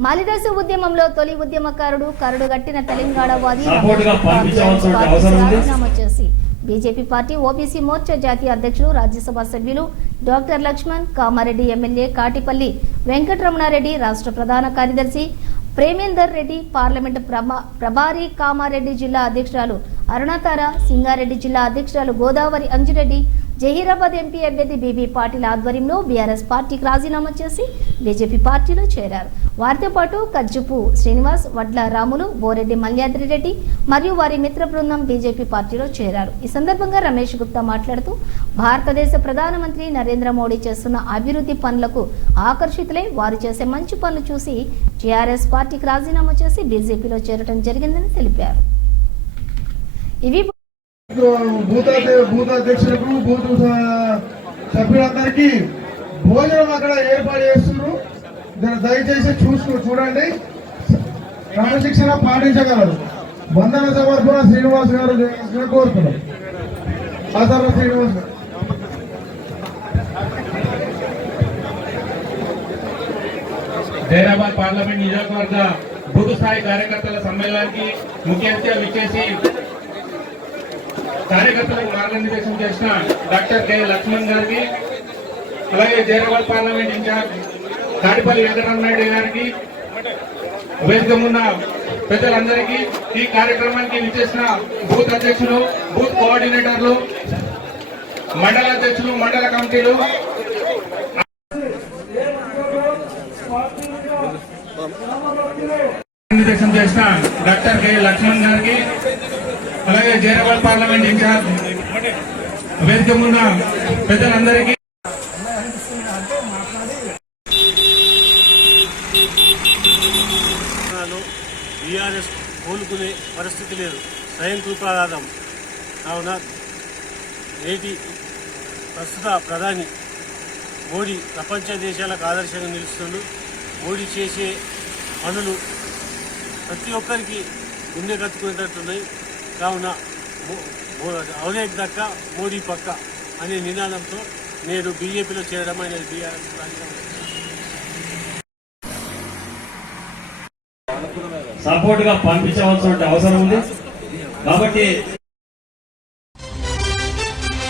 మాలిదాసు ఉద్యమంలో తొలి ఉద్యమకారుడు కరుడు గట్టిన తెలంగాణ వాది సపోర్టుగా పంపించవలసిన పార్టీ అవసరం ఉంది. రాజీనామా చేసి బీజేపీ పార్టీ ఓబీసీ మోర్చా జాతీయ అధ్యక్షులు రాజ్యసభ సభ్యులు డాక్టర్ లక్ష్మణ్ కామారెడ్డి ఎమ్మెల్యే కాటిపల్లి వెంకటరమణారెడ్డి రాష్ట్ర ప్రధాన కార్యదర్శి ప్రేమేందర్ రెడ్డి పార్లమెంటు ప్రభా ప్రభారి కామారెడ్డి జిల్లా అధ్యక్షురాలు అరుణాతార సింగారెడ్డి జిల్లా అధ్యక్షురాలు గోదావరి అంజిరెడ్డి జహీరాబాద్ ఎంపీ అభ్యర్థి బీబీ పాటిల్ ఆధ్వర్యంలో బీఆర్ఎస్ పార్టీకి రాజీనామా చేసి బీజేపీ పార్టీలో చేరారు. వారితో పాటు కజ్జుపు శ్రీనివాస్ వడ్ల రాములు బోరెడ్డి మల్యాద్రి రెడ్డి మరియు వారి మిత్ర బృందం బీజేపీ పార్టీలో చేరారు. ఈ సందర్భంగా రమేష్ గుప్తా మాట్లాడుతూ భారతదేశ ప్రధానమంత్రి నరేంద్ర మోడీ చేస్తున్న అభివృద్ధి పనులకు ఆకర్షితులై వారు చేసే మంచి పనులు చూసి టీఆర్ఎస్ పార్టీకి రాజీనామా చేసి బీజేపీలో చేరడం జరిగిందని తెలిపారు. ఇవి బూత్ స- సభ్యులందరికీ భోజనం అక్కడ ఏర్పాటు చేస్తున్నారు. దీన్ని దయచేసి చూస్తూ చూడండి. క్రమశిక్షణ పాటించగలరు. వందన సమర్పణ శ్రీనివాస్ గారు చేయాల్సిందిగా కోరుతున్నాం ఆధార శ్రీనివాస్ గారు. జైరాబాద్ పార్లమెంట్ నియోజకవర్గ బూత్ స్థాయి కార్యకర్తల సమ్మేళనానికి ముఖ్య అతిథిగా విచ్చేసి కార్యకర్తలకు మార్గనిర్దేశం చేసిన డాక్టర్ కె. లక్ష్మణ్ గారికి అలాగే Zaheerabad parliament in charge Tadipalli Venkataramanaidu గారికి వేదిక ఉన్న పెద్దలందరికీ ఈ కార్యక్రమానికి విచ్చేసిన బూత్ అధ్యక్షులు బూత్ కోఆర్డినేటర్లు మండల అధ్యక్షులు మండల కమిటీలు నిర్దేశం చేసిన డాక్టర్ కె. లక్ష్మణ్ గారికి అలాగే జైరాబాద్ పార్లమెంట్ ఇన్ఛార్జ్ వేదిక ఉన్న పెద్దలందరికీ. బీఆర్ఎస్ కోలుకునే పరిస్థితి లేదు. స్వయం కృపారాధం. కావున నేటి ప్రస్తుత ప్రధాని మోడీ ప్రపంచ దేశాలకు ఆదర్శంగా నిలుస్తుండు. మోడీ చేసే పనులు ప్రతి ఒక్కరికి గుండె కట్టుకునేటట్టున్నాయి కావున మో- దక్క మోడీ పక్క అనే నినాదంతో నేడు బీజేపీలో చేరడం అనేది బీఆర్ఎస్ రాజీనామా సపోర్ట్గా పంపించవలసిన అవసరం ఉంది. కాబట్టి